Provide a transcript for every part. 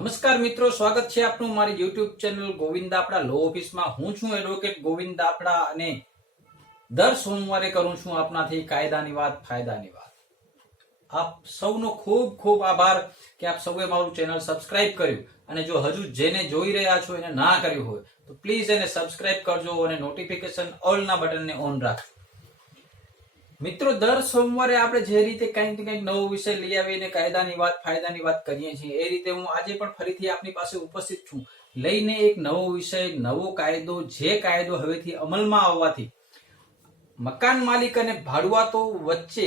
નમસ્કાર મિત્રો, સ્વાગત છે આપનું મારી યુટ્યુબ ચેનલ ગોવિંદ આપડા. લો ઓફિસમાં હું છું એડવોકેટ ગોવિંદ આપડા અને દર સોમવારે કરું છું આપનાથી કાયદાની વાત, ફાયદાની વાત. આપ સૌનો ખૂબ ખૂબ આભાર કે આપ સૌએ મારું ચેનલ સબસ્ક્રાઇબ કર્યું અને જો હજુ જેને જોઈ રહ્યા છો એને ના કર્યું હોય, તો પ્લીઝ એને સબસ્ક્રાઇબ કરજો અને નોટિફિકેશન ઓલના બટનને ઓન રાખજો. મિત્રો, દર સોમવારે આપણે જે રીતે કંઈક ને કંઈક નવો વિષય લઈ આવીને કાયદાની વાત, ફાયદાની વાત કરીએ છીએ, એ રીતે હું આજે પણ ફરીથી આપની પાસે ઉપસ્થિત છું. લઈને એક નવો વિષય, નવો કાયદો, જે કાયદો હવેથી અમલમાં આવવાથી મકાન માલિક અને ભાડુઆતો વચ્ચે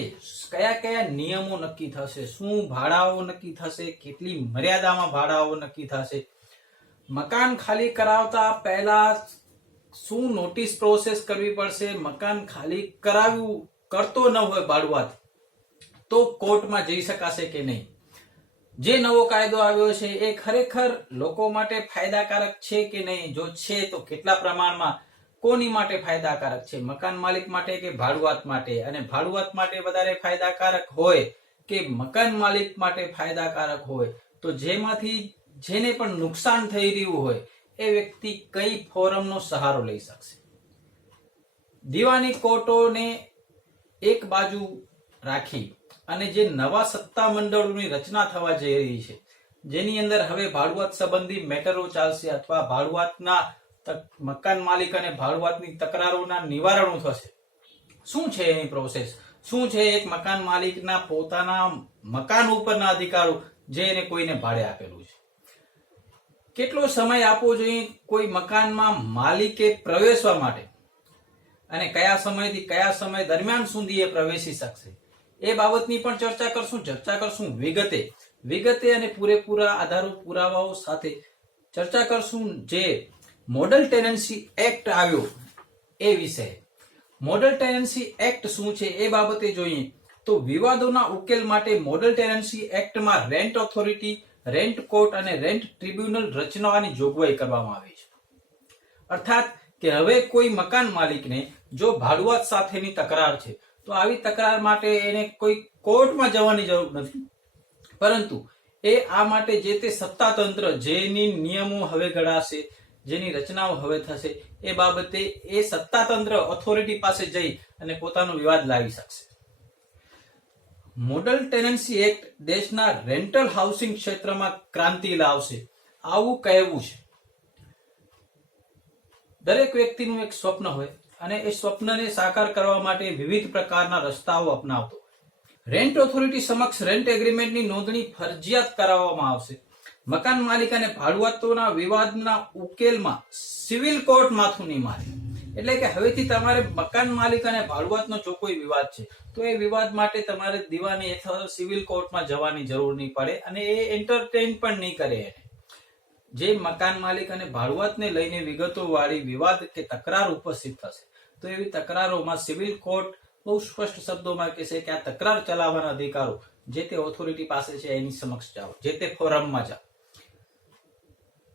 કયા કયા નિયમો નક્કી થશે, શું ભાડાઓ નક્કી થશે, કેટલી મર્યાદામાં ભાડાઓ નક્કી થશે, મકાન ખાલી કરાવતા પહેલા શું નોટિસ પ્રોસેસ કરવી પડશે, મકાન ખાલી કરાવ્યું કરતો ન હોય ભાડુઆત તો કોર્ટમાં જઈ શકાશે કે નહીં? જે નવો કાયદો આવ્યો છે, એ ખરેખર લોકો માટે ફાયદાકારક છે કે નહીં? જો છે, તો કેટલા પ્રમાણમાં? કોની માટે ફાયદાકારક છે? મકાન માલિક માટે કે ભાડુઆત માટે? અને ભાડુઆત માટે વધારે ફાયદાકારક હોય કે મકાન માલિક માટે ફાયદાકારક હોય? તો જેમાંથી જેને પણ નુકસાન થઈ રહ્યું હોય, એ વ્યક્તિ કઈ ફોરમનો સહારો લઈ શકશે? દીવાની કોર્ટોને એક બાજુ રાખી અને જે નવા સત્તા મંડળોની રચના થવા જઈ રહી છે, જેની અંદર હવે ભાડુઆત સંબંધી મેટરો ચાલશે અથવા ભાડુઆતના મકાન માલિક અને ભાડુઆતની તકરારોના નિવારણો થશે. શું છે એની પ્રોસેસ શું છે એક મકાન માલિકના પોતાના મકાન ઉપરના અધિકારો જે એને કોઈને ભાડે આપેલું છે? કેટલો સમય આપવો જોઈએ કોઈ મકાનમાં માલિકે પ્રવેશવા માટે? અને કયા સમયથી કયા સમય દરમિયાન સુધી એ પ્રવેશી શકશે? એ બાબતની પણ ચર્ચા કરશું. ચર્ચા કરશું વિગતે. વિગતે અને પૂરેપૂરા આધારો પુરાવાઓ સાથે ચર્ચા કરશું જે મોડલ ટેનન્સી એક્ટ આવ્યો એ વિષય મોડલ ટેનન્સી એક્ટ શું છે એ બાબતે જોઈએ તો વિવાદોના ઉકેલ માટે મોડલ ટેનન્સી એક્ટમાં રેન્ટ ઓથોરિટી, રેન્ટ કોર્ટ અને રેન્ટ ટ્રિબ્યુનલ રચનાની જોગવાઈ કરવામાં આવી છે. અર્થાત કે હવે કોઈ મકાન માલિકને જો ભાડુઆત સાથેની તકરાર છે, તો આવી તકરાર માટે એને કોઈ કોર્ટમાં જવાની જરૂર નથી. પરંતુ એ આ માટે જે તે સત્તાતંત્ર, જેની નિયમો હવે ઘડાશે, જેની રચનાઓ હવે થશે, એ બાબતે એ સત્તાતંત્ર ઓથોરિટી પાસે જઈ અને પોતાનો વિવાદ લાવી શકશે. મોડલ ટેનન્સી એક્ટ દેશના રેન્ટલ હાઉસિંગ ક્ષેત્રમાં ક્રાંતિ લાવશે. આવું કહેવું છે. દરેક વ્યક્તિનું એક સ્વપ્ન હોય અને એ સ્વપ્નને સાકાર કરવા માટે વિવિધ પ્રકારના રસ્તાઓ અપનાવતો રેન્ટ ઓથોરિટી સમક્ષ રેન્ટ એગ્રીમેન્ટની નોંધણી ફરજિયાત કરાવવામાં આવશે. મકાન માલિક અને ભાડુઆતોના વિવાદના ઉકેલમાં સિવિલ કોર્ટ માથું નહીં મારે. એટલે કે હવેથી તમારે મકાન માલિક અને ભાડુઆતનો જો કોઈ વિવાદ છે, તો એ વિવાદ માટે તમારે દીવાની અથવા સિવિલ કોર્ટમાં જવાની જરૂર નહીં પડે અને એ એન્ટરટેન પણ નહીં કરે એને. જે મકાન માલિક અને ભાડુઆતને લઈને વિગતો વાળી વિવાદ કે તકરાર ઉપસ્થિત થશે. તો એવી તકરારોમાં સિવિલ કોર્ટ બહુ સ્પષ્ટ શબ્દોમાં કહેશે કે આ તકરાર ચલાવવાના અધિકારો જે તે ઓથોરિટી પાસે છે એની સમક્ષ જાઓ, જે તે ફોરમમાં જાઓ.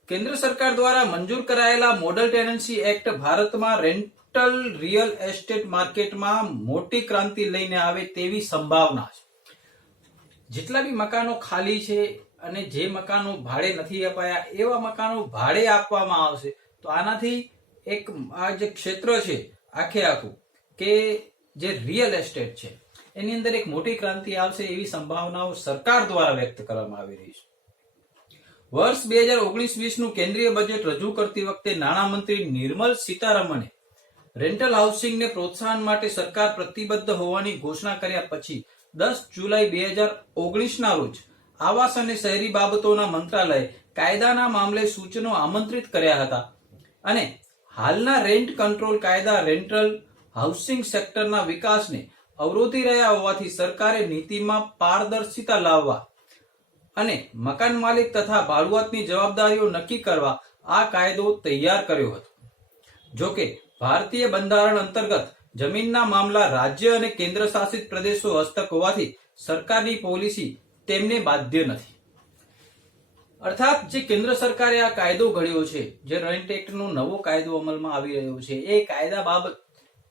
કેન્દ્ર સરકાર દ્વારા મંજૂર કરાયેલા મોડલ ટેનન્સી એક્ટ ભારતમાં રેન્ટલ રિયલ એસ્ટેટ માર્કેટમાં મોટી ક્રાંતિ લઈને આવે તેવી સંભાવના છે. જેટલા બી મકાનો ખાલી છે અને જે મકાનો ભાડે નથી અપાયા, એવા મકાનો ભાડે આપવામાં આવશે. તો આનાથી એક આ જે ક્ષેત્ર છે, આખે આખું, કે જે રિયલ એસ્ટેટ છે, એની અંદર એક મોટી ક્રાંતિ આવશે એવી સંભાવનાઓ સરકાર દ્વારા વ્યક્ત કરવામાં આવી રહી છે. વર્ષ બે હજાર ઓગણીસ વીસનું કેન્દ્રીય બજેટ રજૂ કરતી વખતે નાણામંત્રી નિર્મલ સીતારમણે રેન્ટલ હાઉસિંગને પ્રોત્સાહન માટે સરકાર પ્રતિબદ્ધ હોવાની ઘોષણા કર્યા પછી દસ જુલાઈ બે હજાર ઓગણીસના રોજ આવાસ અને શહેરી બાબતોના મંત્રાલયે કાયદાના મામલે સૂચનો આમંત્રિત કર્યા હતા. અને હાલના રેન્ટ કંટ્રોલ કાયદા રેન્ટલ હાઉસિંગ સેક્ટરના વિકાસને અવરોધી રહ્યા હોવાથી સરકારે નીતિમાં પારદર્શિતા લાવવા અને મકાન માલિક તથા ભાડુઆતની જવાબદારીઓ નક્કી કરવા આ કાયદો તૈયાર કર્યો હતો. જોકે ભારતીય બંધારણ અંતર્ગત જમીનના મામલા રાજ્ય અને કેન્દ્ર શાસિત પ્રદેશો હસ્તક હોવાથી સરકારની પોલિસી તેમને બાધ્ય નથી. અર્થાત જે કેન્દ્ર સરકારે આ કાયદો ઘડ્યો છે, જે રેન્ટ એક્ટનો નવો કાયદો અમલમાં આવી રહ્યો છે, એ કાયદા બાબત,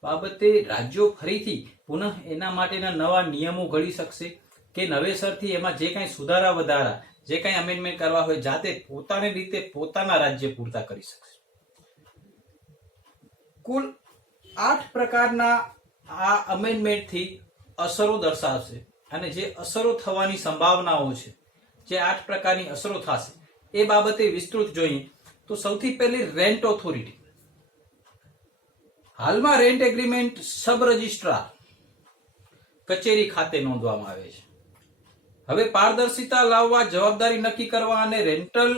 બાબતે રાજ્યો ફરીથી પુનઃ એના માટેના નવા નિયમો ઘડી શકશે કે નવેસરથી એમાં જે કાંઈ સુધારા વધારા, જે કાંઈ અમેન્ડમેન્ટ કરવા હોય, જાતે પોતાની રીતે પોતાના રાજ્ય પૂરતા કરી શકશે. કુલ આઠ પ્રકારના આ અમેન્ડમેન્ટથી અસરો દર્શાવશે. અને જે અસરો થવાની સંભાવનાઓ છે, જે આઠ પ્રકારની અસરો થશે, એ બાબતે વિસ્તૃત જોઈએ તો સૌથી પહેલી રેન્ટ ઓથોરિટી હાલમાં રેન્ટ એગ્રીમેન્ટ સબ રજિસ્ટ્રાર કચેરી ખાતે નોંધવામાં આવે છે. હવે પારદર્શિતા લાવવા, જવાબદારી નક્કી કરવા અને રેન્ટલ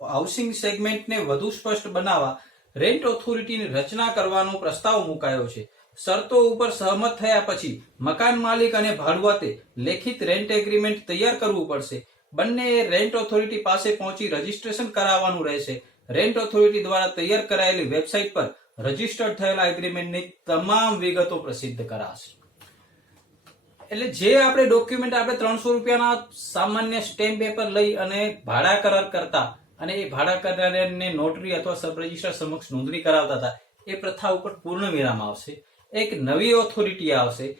હાઉસિંગ સેગમેન્ટને વધુ સ્પષ્ટ બનાવવા રેન્ટ ઓથોરિટીની રચના કરવાનો પ્રસ્તાવ મુકાયો છે. શરતો ઉપર સહમત થયા પછી મકાન માલિક અને ભાડુઆતે લેખિત રેન્ટ એગ્રીમેન્ટ તૈયાર કરવું પડશે. બંને રેન્ટ ઓથોરિટી પાસે પહોંચી રજીસ્ટ્રેશન કરાવવાનું રહેશે. રેન્ટ ઓથોરિટી દ્વારા તૈયાર કરાયેલી વેબસાઇટ પર રજીસ્ટર્ડ થયેલા એગ્રીમેન્ટની તમામ વિગતો પ્રસિદ્ધ કરાશે. એટલે જે આપણે ડોક્યુમેન્ટ આપણે ત્રણસો રૂપિયાના સામાન્ય સ્ટેમ્પ પેપર લઈ અને ભાડા કરાર કરતા અને એ ભાડા કરારને નોટરી અથવા સબ રજિસ્ટર સમક્ષ નોંધણી કરાવતા હતા, એ પ્રથા ઉપર પૂર્ણ વિરામ આવશે. એક નવી ઓથોરિટી આવશે.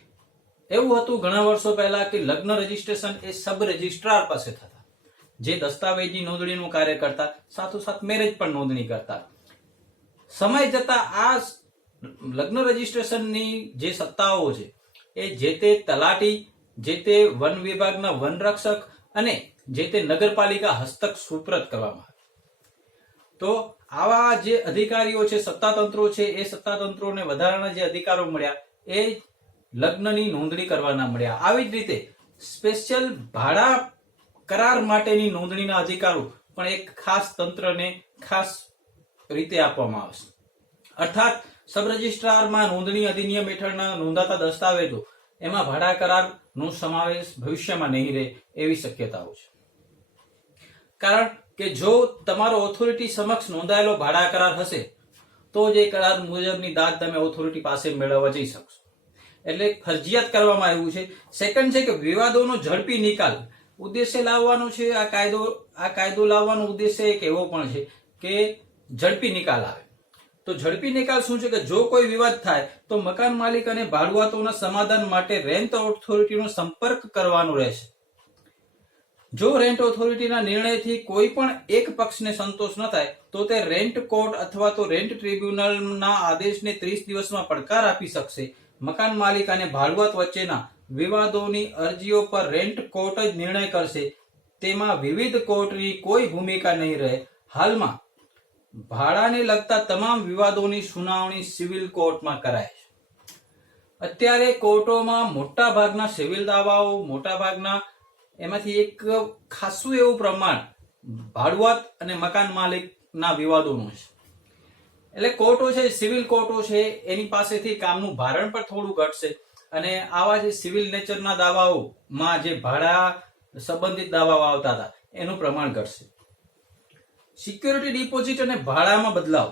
એવું હતું ઘણા વર્ષો પહેલા કે લગ્ન રજીસ્ટ્રેશન એ સબ રજિસ્ટ્રાર પાસે થતા. જે દસ્તાવેજી નોંધણીનું કાર્ય કરતા, સાથોસાથ મેરેજ પણ નોંધણી કરતા. સમય જતા આ લગ્ન રજીસ્ટ્રેશનની જે સત્તાઓ છે, એ જે તે તલાટી, જે તે વન વિભાગના વનરક્ષક અને જે તે નગરપાલિકા હસ્તક સુપ્રત કરવામાં આવે. તો આવા જે અધિકારીઓ છે, સત્તાતંત્રો છે, એ સત્તાતંત્રોને વધારાના જે અધિકારો મળ્યા, એ લગ્નની નોંધણી કરવાના મળ્યા. આવી જ રીતે સ્પેશિયલ ભાડા કરાર માટેની નોંધણીના અધિકારો પણ એક ખાસ તંત્રને ખાસ રીતે આપવામાં આવશે. અર્થાત સબ રજિસ્ટ્રારમાં નોંધણી અધિનિયમ હેઠળના નોંધાતા દસ્તાવેજો, એમાં ભાડા કરારનો સમાવેશ ભવિષ્યમાં નહીં રહે એવી શક્યતાઓ છે. કારણ કે જો તમારો ઓથોરિટી સમક્ષ નોંધાયેલો ભાડા કરાર હશે, તો જ કરાર મુજબની દાદ તમે ઓથોરિટી પાસે મેળવવા જઈ શકશો. એટલે ફરજિયાત કરવામાં આવ્યું છે. સેકન્ડ છે કે વિવાદોનો ઝડપી નિકાલ. ઉદ્દેશ્ય લાવવાનો છે, આ કાયદો આ કાયદો લાવવાનો ઉદ્દેશ્ય એક એવો પણ છે કે ઝડપી નિકાલ આવે. તો ઝડપી નિકાલ શું છે કે જો કોઈ વિવાદ થાય, તો મકાન માલિક અને ભાડુઆતોના સમાધાન માટે રેન્ટ ઓથોરિટીનો સંપર્ક કરવાનો રહેશે. જો રેન્ટ ઓથોરિટીના નિર્ણયથી કોઈ પણ એક પક્ષને સંતોષ ન થાય, તો તે રેન્ટ કોર્ટ અથવા તો રેન્ટ ટ્રિબ્યુનલના આદેશને ત્રીસ દિવસમાં પડકાર આપી શકશે. મકાન માલિક અને ભાડુઆત વચ્ચેના વિવાદોની અરજીઓ પર રેન્ટ કોર્ટ જ નિર્ણય કરશે. તેમાં વિવિધ કોર્ટની કોઈ ભૂમિકા નહીં રહે. હાલમાં ભાડાને લગતા તમામ વિવાદોની સુનાવણી સિવિલ કોર્ટમાં કરાય છે. અત્યારે કોર્ટોમાં મોટા ભાગના સિવિલ દાવાઓ મોટા ભાગના એમાંથી એક ખાસું એવું પ્રમાણ ભાડુઆત અને મકાન માલિકના વિવાદોનું છે. એટલે કોર્ટો છે, સિવિલ કોર્ટો છે, એની પાસેથી કામનું ભારણ પણ થોડું ઘટશે અને આવા જે સિવિલ નેચરના દાવાઓમાં જે ભાડા સંબંધિત દાવાઓ આવતા હતા, એનું પ્રમાણ ઘટશે. સિક્યોરિટી ડિપોઝિટ અને ભાડામાં બદલાવ.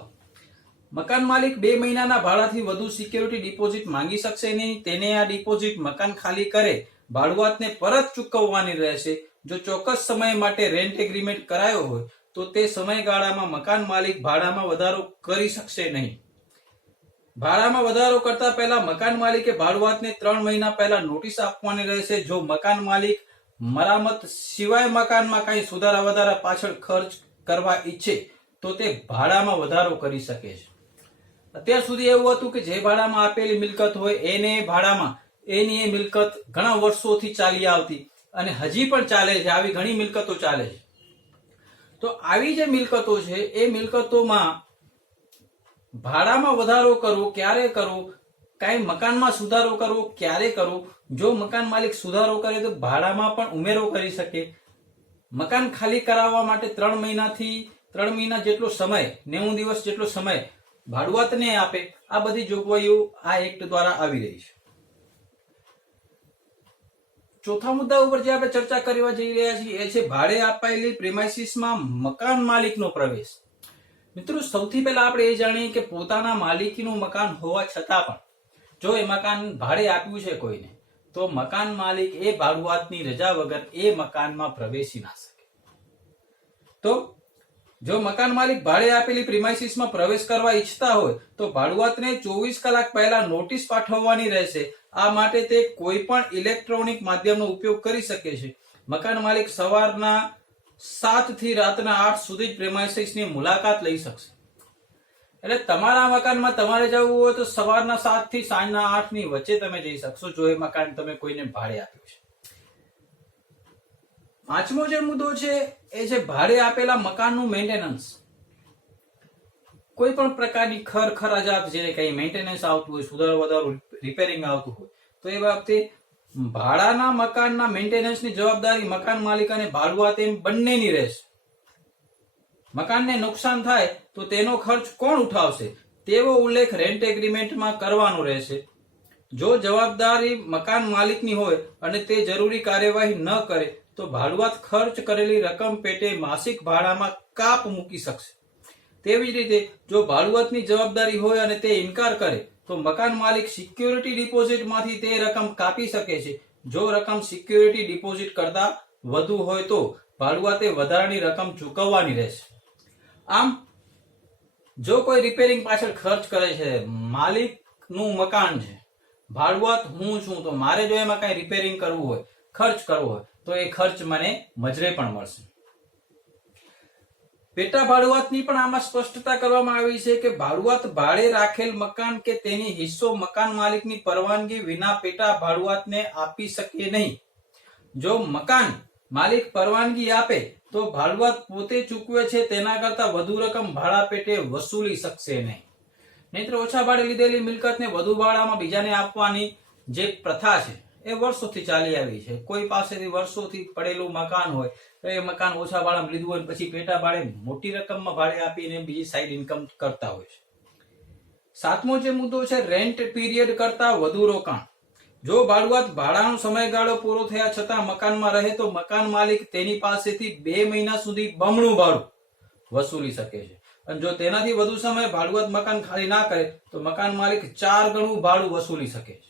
મકાન માલિક બે મહિનાના ભાડાથી વધુ સિક્યોરિટી ડિપોઝિટ માંગી શકશે નહીં, તેને આ ડિપોઝિટ મકાન ખાલી કરે ભાડુઆતને પરત ચૂકવવાની રહેશે. જો ચોક્કસ સમય માટે રેન્ટ એગ્રીમેન્ટ કરાયો હોય, તો તે સમયગાળામાં મકાન માલિક ભાડામાં વધારો કરી શકશે નહીં. ભાડામાં વધારો કરતા પહેલા મકાન માલિકે ભાડુઆતને ત્રણ મહિના પહેલા નોટિસ આપવાની રહેશે. જો મકાન માલિક મરામત સિવાય મકાનમાં કંઈ સુધારા વધારા પાછળ ખર્ચ કરવા ઈચ્છે, તો તે ભાડામાં વધારો કરી શકે છે. અત્યાર સુધી એવું હતું કે જે ભાડામાં આપેલી મિલકત હોય, એને ભાડામાં એની એ મિલકત ઘણા વર્ષોથી ચાલી આવતી અને હજી પણ ચાલે છે. આવી ઘણી મિલકતો ચાલે છે. તો આવી જે મિલકતો છે, એ મિલકતોમાં ભાડામાં વધારો કરવો, ક્યારે કરવો, કાંઈ મકાનમાં સુધારો કરવો, ક્યારે કરવો, જો મકાન માલિક સુધારો કરે તો ભાડામાં પણ ઉમેરો કરી શકે. મકાન ખાલી કરાવવા માટે ત્રણ મહિનાથી, ત્રણ મહિના જેટલો સમય, નેવું દિવસ જેટલો સમય ભાડુઆતને આપે. આ બધી જોગવાઈઓ આ એક્ટ દ્વારા આવી રહી છે. ચોથા મુદ્દા ઉપર જે આપણે ચર્ચા કરવા જઈ રહ્યા છીએ એ છે ભાડે અપાયેલી પ્રેમાઇસીસમાં મકાન માલિકનો પ્રવેશ. મિત્રો, સૌથી પહેલા આપણે એ જાણીએ કે પોતાના માલિકીનું મકાન હોવા છતાં પણ જો એ મકાન ભાડે આપ્યું છે કોઈને, તો મકાન માલિક એ ભાડુઆતની રજા વગર એ મકાનમાં પ્રવેશી ના શકે. તો જો મકાન માલિક ભાડે આપેલી પ્રિમાઇસીસમાં પ્રવેશ કરવા ઈચ્છતા હોય, તો ભાડુઆતને ચોવીસ કલાક પહેલા નોટિસ પાઠવવાની રહેશે આ માટે તે કોઈ પણ ઇલેક્ટ્રોનિક માધ્યમનો ઉપયોગ કરી શકે છે. મકાન માલિક સવારના સાતથી રાતના આઠ સુધી જ પ્રેમાઇસીસની મુલાકાત લઈ શકશે. એટલે તમારા મકાનમાં તમારે જવું હોય તો સવારના સાતથી સાંજના આઠની વચ્ચે તમે જઈ શકશો, જો એ મકાન તમે કોઈને ભાડે આપ્યું છે. પાંચમો જે મુદ્દો છે, એ છે ભાડે આપેલા મકાનનું મેન્ટેનન્સ કોઈ પણ પ્રકારની ખર ખરાજાત જે કઈ મેન્ટેનન્સ આવતું હોય સુધારો વધારો રિપેરિંગ આવતું હોય. તો એ વખતે ભાડાના મકાનના મેન્ટેનન્સની જવાબદારી મકાન માલિક અને ભાડુઆત એમ બંનેની રહેશે. મકાનને નુકસાન થાય તો તેનો ખર્ચ કોણ ઉઠાવશે? તેવો ઉલ્લેખ રેન્ટ એગ્રીમેન્ટમાં કરવાનો રહેશે. જો જવાબદારી મકાન માલિકની હોય અને તે જરૂરી કાર્યવાહી ન કરે, તો ભાડુઆત ખર્ચ કરેલી રકમ પેટે માસિક ભાડામાં કાપ મૂકી શકશે. તેવી જ રીતે જો ભાડુઆતની જવાબદારી હોય અને તે ઇનકાર કરે તો મકાન માલિક સિક્યોરિટી ડિપોઝિટમાંથી તે રકમ કાપી શકે છે. જો રકમ સિક્યોરિટી ડિપોઝિટ કરતા વધુ હોય તો ભાડુઆતે વધારાની રકમ ચૂકવવાની રહેશે. આમ, જો કોઈ રિપેરિંગ પાછળ ખર્ચ કરે છે, માલિકનું મકાન છે ભાડુઆત હું છું, તો મારે જો એમાં કઈ રિપેરિંગ કરવું હોય, ખર્ચ કરવો હોય, તો એ ખર્ચ મને મજરે પણ મળશે. પેટા ભાડુઆતની પણ આમાં સ્પષ્ટતા કરવામાં આવી છે કે ભાડુઆત ભાડે રાખેલ મકાન કે તેની હિસ્સો મકાન માલિકની પરવાનગી વિના પેટા ભાડુઆતને આપી શકે નહીં. જો મકાન માલિક પરવાનગી આપે, તો ભાડુઆત પોતે ચૂકવે છે તેના કરતા વધુ રકમ ભાડા પેટે વસૂલી શકશે નહીં. નહીતર ઓછા ભાડે લીધેલી મિલકતને વધુ ભાડામાં બીજાને આપવાની જે પ્રથા છે એ વર્ષોથી ચાલી આવી છે. કોઈ પાસેથી વર્ષોથી પડેલું મકાન હોય, તો એ મકાન ઓછા ભાડામાં લીધું હોય પછી પેટા ભાડે મોટી રકમમાં ભાડે આપીને બીજી સાઈડ ઇન્કમ કરતા હોય છે. સાતમો જે મુદ્દો છે રેન્ટ પીરિયડ કરતા વધુ રોકાણ. જો ભાડુઆત ભાડાનો સમયગાળો પૂરો થયા છતાં મકાનમાં રહે તો મકાન માલિક તેની પાસેથી બે મહિના સુધી બમણું ભાડું વસૂલી શકે છે. અને જો તેનાથી વધુ સમય ભાડુઆત મકાન ખાલી ના કરે, તો મકાન માલિક ચાર ગણું ભાડું વસૂલી શકે છે.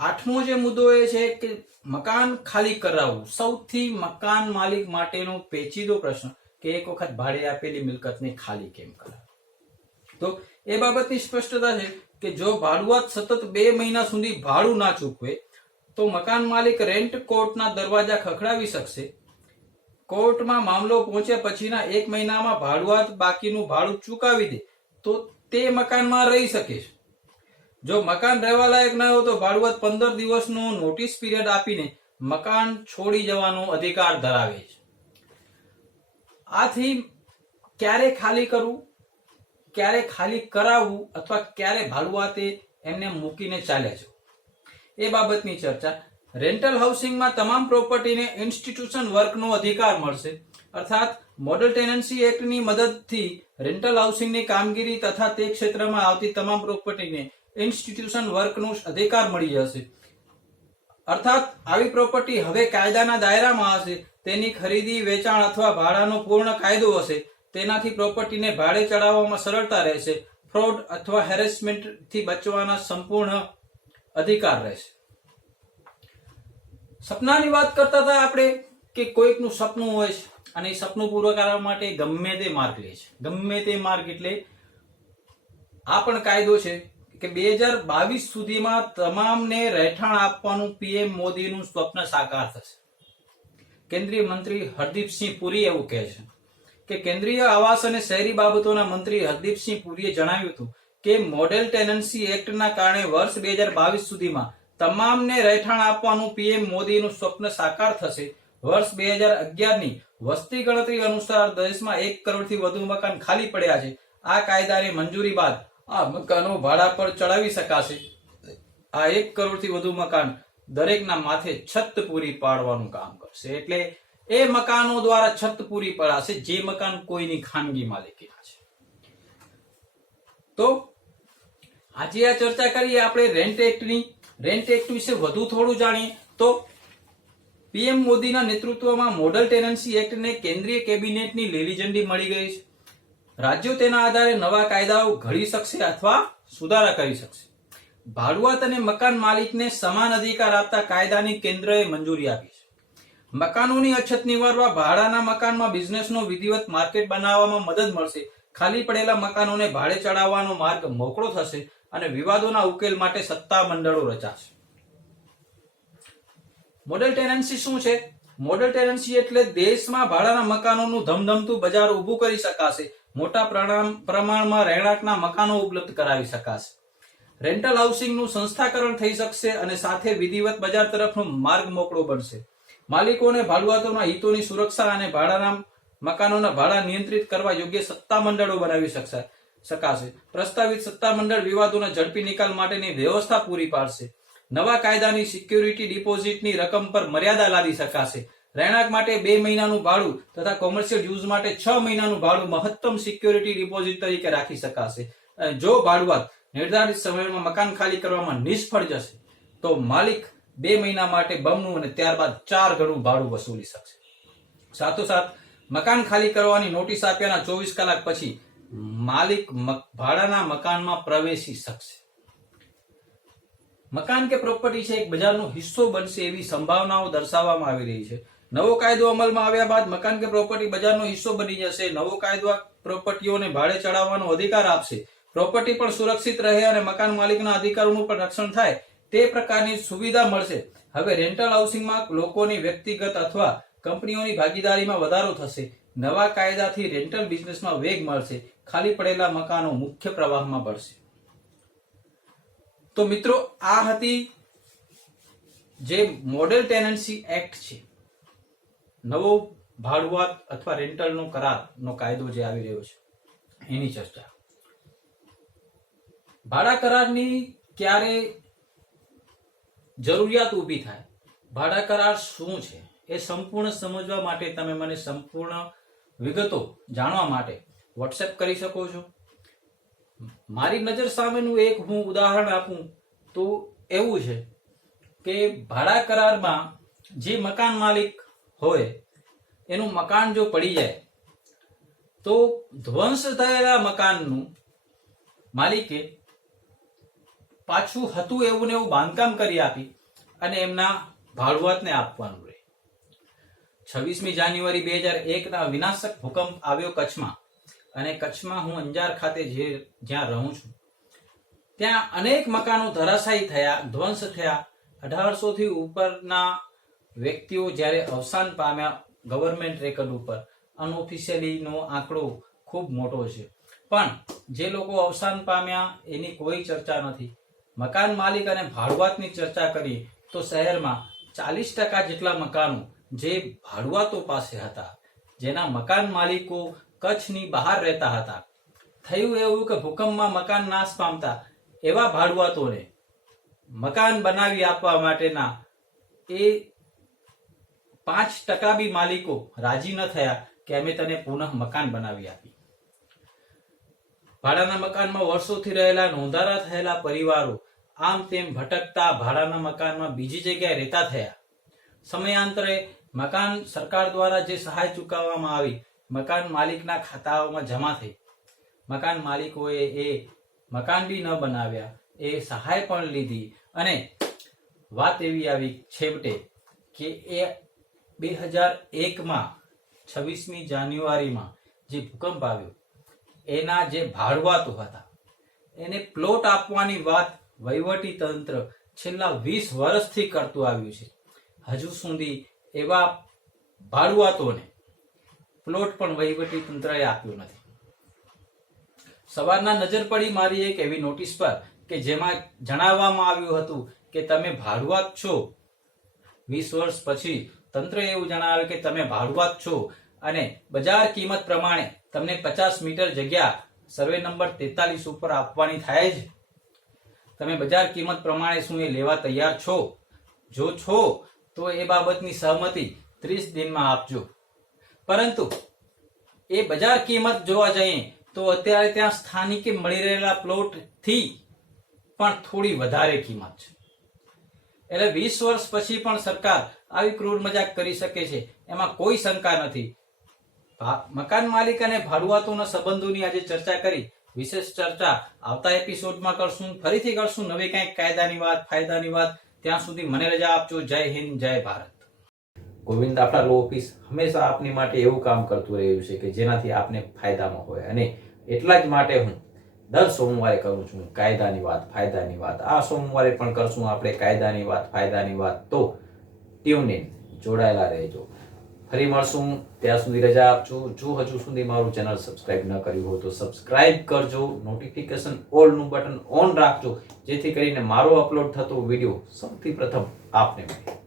આઠમો જે મુદ્દો એ છે કે મકાન ખાલી કરાવવું. સૌથી મકાન માલિક માટેનો પેચીદો પ્રશ્ન કે એક વખત ભાડે આપેલી મિલકતને ખાલી કેમ કરાવે તો એ બાબતની સ્પષ્ટતા છે કે જો ભાડુઆત સતત બે મહિના સુધી ભાડું ના ચૂકવે, તો મકાન માલિક રેન્ટ કોર્ટના દરવાજા ખખડાવી શકશે. કોર્ટમાં મામલો પહોંચ્યા પછીના એક મહિનામાં ભાડુઆત બાકીનું ભાડું ચૂકાવી દે, તો તે મકાનમાં રહી શકે છે. જો મકાન રહેવા લાયક ન હોય તો ભાડુઆત પંદર દિવસનો નોટિસ પીરિયડ આપીને મકાન છોડી જવાનો અધિકાર ધરાવે છે. આથી ક્યારે ખાલી કરવું, ક્યારે ખાલી કરાવવું અથવા ક્યારે ભાડુઆતે એમને મૂકીને ચાલે છે એ બાબતની ચર્ચા રેન્ટલ હાઉસિંગમાં તમામ પ્રોપર્ટીને ઇન્સ્ટિટ્યુશન વર્કનો અધિકાર મળશે. અર્થાત મોડલ ટેનન્સી એક્ટની મદદથી રેન્ટલ હાઉસિંગની કામગીરી તથા તે ક્ષેત્રમાં આવતી તમામ પ્રોપર્ટીને ઇન્સ્ટિટ્યુશન વર્કનું અધિકાર મળી જશે. અર્થાત, આવી પ્રોપર્ટી હવે કાયદાના દાયરામાં હશે. તેની ખરીદી, વેચાણ અથવા ભાડાનો પૂર્ણ કાયદો હશે. તેનાથી પ્રોપર્ટીને ભાડે ચડાવવામાં સરળતા રહેશે. ફ્રોડ અથવા હેરેસમેન્ટથી બચવાના સંપૂર્ણ અધિકાર રહેશે. સપનાની વાત કરતા હતા આપણે કે કોઈકનું સપનું હોય છે અને એ સપનું પૂરું કરવા માટે ગમે તે માર્ગ લે છે. ગમે તે માર્ગ એટલે આ પણ કાયદો છે કે બે હજાર બાવીસ સુધીમાં તમામને રહેઠાણ આપવાનું પીએમ મોદીનું સ્વપ્ન સાકાર થશે. કેન્દ્રીય મંત્રી હરદીપસિંહ પુરી એવું કહે છે કે કેન્દ્રીય આવાસ અને શહેરી બાબતોના મંત્રી હરદીપસિંહ પુરીએ જણાવ્યું હતું કે મોડેલ ટેનન્સી એક્ટના કારણે વર્ષ બે હજાર બાવીસ સુધીમાં તમામને રહેઠાણ આપવાનું પીએમ મોદીનું સ્વપ્ન સાકાર થશે. વર્ષ બે હજાર અગિયારની વસ્તી ગણતરી અનુસાર દેશમાં એક કરોડથી વધુ મકાન ખાલી પડ્યા છે. આ કાયદાની મંજૂરી બાદ આ મકાનો ભાડા પર ચડાવી શકાશે. આ એક કરોડથી વધુ મકાન દરેકના માથે છત પૂરી પાડવાનું કામ કરશે. એટલે એ મકાનો દ્વારા છત પૂરી પડાશે, જે મકાન કોઈની ખાનગી માલિકીના છે. તો આજે આ ચર્ચા કરીએ આપણે રેન્ટ એક્ટની રેન્ટ એક્ટ વિશે વધુ થોડું જાણીએ. તો પીએમ મોદીના નેતૃત્વમાં મોડલ ટેનન્સી એક્ટને કેન્દ્રીય કેબિનેટની લીલી ઝંડી મળી ગઈ છે. રાજ્યો તેના આધારે નવા કાયદાઓ ઘડી શકશે અથવા સુધારા કરી શકશે. ભાડુઆત અને મકાન માલિકને સમાન અધિકાર આપતા કાયદાની કેન્દ્રએ મંજૂરી આપી છે. મકાનોની અછત નિવારવા ભાડાના મકાનમાં બિઝનેસનો વિધિવત માર્કેટ બનાવવામાં મદદ મળશે. ખાલી પડેલા મકાનોને ભાડે ચડાવવાનો માર્ગ મોકળો થશે અને વિવાદોના ઉકેલ માટે સત્તા મંડળો રચાશે. મોડેલ ટેનન્સી શું છે? મોડલ ટેનન્સી એટલે દેશમાં ભાડાના મકાનોનું ધમધમતું બજાર ઊભું કરી શકાશે. મોટા પ્રમાણ- પ્રમાણમાં રહેણાંકના મકાનો ઉપલબ્ધ કરાવી શકાશે. રેન્ટલ હાઉસિંગનું સંસ્થાકરણ થઈ શકશે અને સાથે વિધિવત બજાર તરફનો માર્ગ મોકળો બનશે. માલિકોને ભાડુઆતોના હિતોની સુરક્ષા અને ભાડાના મકાનોના ભાડા નિયંત્રિત કરવા યોગ્ય સત્તા મંડળો બનાવી શકશે શકાશે. પ્રસ્તાવિત સત્તા મંડળ વિવાદોના ઝડપી નિકાલ માટેની વ્યવસ્થા પૂરી પાડશે. નવા કાયદાની સિક્યુરિટી ડિપોઝિટની રકમ પર મર્યાદા લાદી શકાશે. રહેણાંક માટે બે મહિનાનું ભાડું તથા કોમર્શિયલ યુઝ માટે છ મહિનાનું ભાડું મહત્તમ સિક્યોરિટી ડિપોઝિટ તરીકે રાખી શકાશે. જો ભાડુઆત નિર્ધારિત સમયમાં મકાન ખાલી કરવામાં નિષ્ફળ જશે, તો માલિક બે મહિના માટે બમણું અને ત્યારબાદ ચાર ગણું ભાડું વસૂલી શકશે. સાથોસાથ, મકાન ખાલી કરવાની નોટિસ આપ્યાના ચોવીસ કલાક પછી માલિક ભાડાના મકાનમાં પ્રવેશી શકશે. મકાન કે પ્રોપર્ટી છે એક બજારનો હિસ્સો બનશે એવી સંભાવનાઓ દર્શાવવામાં આવી રહી છે. નવો કાયદો અમલમાં આવ્યા બાદ મકાન કે પ્રોપર્ટી બજારનો હિસ્સો બની જશે. નવો કાયદો પ્રોપર્ટીઓને ભાડે ચડાવવાનો અધિકાર આપશે. પ્રોપર્ટી પણ સુરક્ષિત રહે અને મકાન માલિકના અધિકારોનું પણ રક્ષણ થાય તે પ્રકારની સુવિધા મળશે. હવે રેન્ટલ હાઉસિંગમાં લોકોની વ્યક્તિગત અથવા કંપનીઓની ભાગીદારીમાં વધારો થશે. નવા કાયદાથી રેન્ટલ બિઝનેસમાં વેગ મળશે. ખાલી પડેલા મકાનો મુખ્ય પ્રવાહમાં પડશે તો મિત્રો, આ હતી જે મોડેલ ટેનન્સી એક્ટ છે. નવો ભાડુઆત અથવા રેન્ટલનો કરારનો કાયદો જે આવી રહ્યો છે, એની ચર્ચા. ભાડા કરારની ક્યારે જરૂરિયાત ઊભી થાય, ભાડા કરાર શું છે, એ સંપૂર્ણ સમજવા માટે તમે મને સંપૂર્ણ વિગતો જાણવા માટે વોટ્સએપ કરી શકો છો. મારી નજર સામેનું એક હું ઉદાહરણ આપું તો એવું છે કે ભાડા કરારમાં જે મકાન માલિક હોય, એનું મકાન જો પડી જાય, તો ધ્વંસ થયેલા મકાનનું માલિકે પાછું હતું એવું ને એવું બાંધકામ કરી આપી અને એમના ભાડુઆતને આપવાનું રહે. છવ્વીસમી જાન્યુઆરી બે હજાર એકના વિનાશક ભૂકંપ આવ્યો કચ્છમાં અને કચ્છમાં હું અંજાર ખાતે જે જ્યાં રહું છું, ત્યાં અનેક મકાનો ધરાશાયી થયા, ધ્વંસ થયા. અઢારસો થી ઉપરના વ્યક્તિઓ જ્યારે અવસાન પામ્યા ગવર્મેન્ટ રેકર્ડ ઉપર અનઓફિશિયલી નો આંકડો ખૂબ મોટો છે. પણ જે લોકો અવસાન પામ્યા, એની કોઈ ચર્ચા નથી. મકાન માલિક અને ભાડુઆતની ચર્ચા કરીએ તો શહેરમાં ચાલીસ ટકા જેટલા મકાનો જે ભાડુઆતો પાસે હતા, જેના મકાન માલિકો કચ્છની બહાર રહેતા હતા. થયું એવું કે ભૂકંપમાં મકાન નાશ પામતા એવા ભાડુઆતોને મકાન બનાવી આપવા માટેના એ પાંચ ટકા બી માલિકો રાજી ન થયા કે અમે તને પુનઃ મકાન બનાવી આપી. ભાડાના મકાનમાં વર્ષોથી રહેલા, નોંધારા થયેલા પરિવારો આમ તેમ ભટકતા ભાડાના મકાનમાં બીજી જગ્યાએ રહેતા થયા. સમયાંતરે મકાન સરકાર દ્વારા જે સહાય ચૂકવવામાં આવી, મકાન માલિકના ખાતાઓમાં જમા થઈ. મકાન માલિકોએ એ મકાન બી ન બનાવ્યા, એ સહાય પણ લીધી અને વાત એવી આવી છેવટે કે એ બે હજાર એકમાં, છવ્વીસમી જાન્યુઆરીમાં જે ભૂકંપ આવ્યો, એના જે ભાડવાતો હતા, એને પ્લોટ આપવાની વાત વહીવટી તંત્ર છેલ્લા વીસ વર્ષથી કરતું આવ્યું છે. હજુ સુધી એવા ભાડુઆતોને પ્લોટ પણ વહીવટી તંત્રએ આપ્યો નથી. સવારના નજર પડી મારી એક એવી નોટિસ પર કે જેમાં જણાવવામાં આવ્યું હતું કે તમે ભાડુઆત છો. વીસ વર્ષ પછી તંત્ર એવું જણાવે કે તમે ભાડુઆત છો અને બજાર કિંમત પ્રમાણે તમને પચાસ મીટર જગ્યા સર્વે નંબર તેતાલીસ ઉપર આપવાની થાય જ. તમે બજાર કિંમત પ્રમાણે શું એ લેવા તૈયાર છો? જો છો, તો એ બાબતની સહમતિ ત્રીસ દિનમાં આપજો. પરંતુ એ બજાર કિંમત જોવા જઈએ, તો અત્યારે ત્યાં સ્થાનિકે મળી રહેલા પ્લોટથી પણ થોડી વધારે કિંમત છે. એટલે વીસ વર્ષ પછી પણ સરકાર આવી ક્રૂર મજાક કરી શકે છે. એમાં કોઈ શંકા નથી. મકાન માલિક અને ભાડુઆતોના સંબંધોની આજે ચર્ચા કરી. વિશેષ ચર્ચા આવતા એપિસોડમાં કરશું. ફરીથી કરશું નવી કંઈક કાયદાની વાત, ફાયદાની વાત. ત્યાં સુધી મને રજા આપજો. જય હિન્દ, જય ભારત. ગોવિંદ, આપણા લો ઓફિસ હંમેશા આપની માટે એવું કામ કરતું રહ્યું છે કે જેનાથી આપને ફાયદામાં હોય. અને એટલા જ માટે હું દર સોમવારે કરું છું, કાયદાની વાત, ફાયદાની વાત. આ સોમવારે પણ કરશું આપણે કાયદાની વાત, ફાયદાની વાત. તો ટ્યુન ઇન જોડાયેલા રહેજો. ફરી મળશું. ત્યાં સુધી રજા આપજો. જો હજુ સુધી મારું ચેનલ સબસ્ક્રાઇબ ન કર્યું હોય તો સબસ્ક્રાઇબ કરજો. નોટિફિકેશન ઓલનું બટન ઓન રાખજો. જેથી કરીને મારો અપલોડ થતો વીડિયો સૌથી પ્રથમ આપને મળે.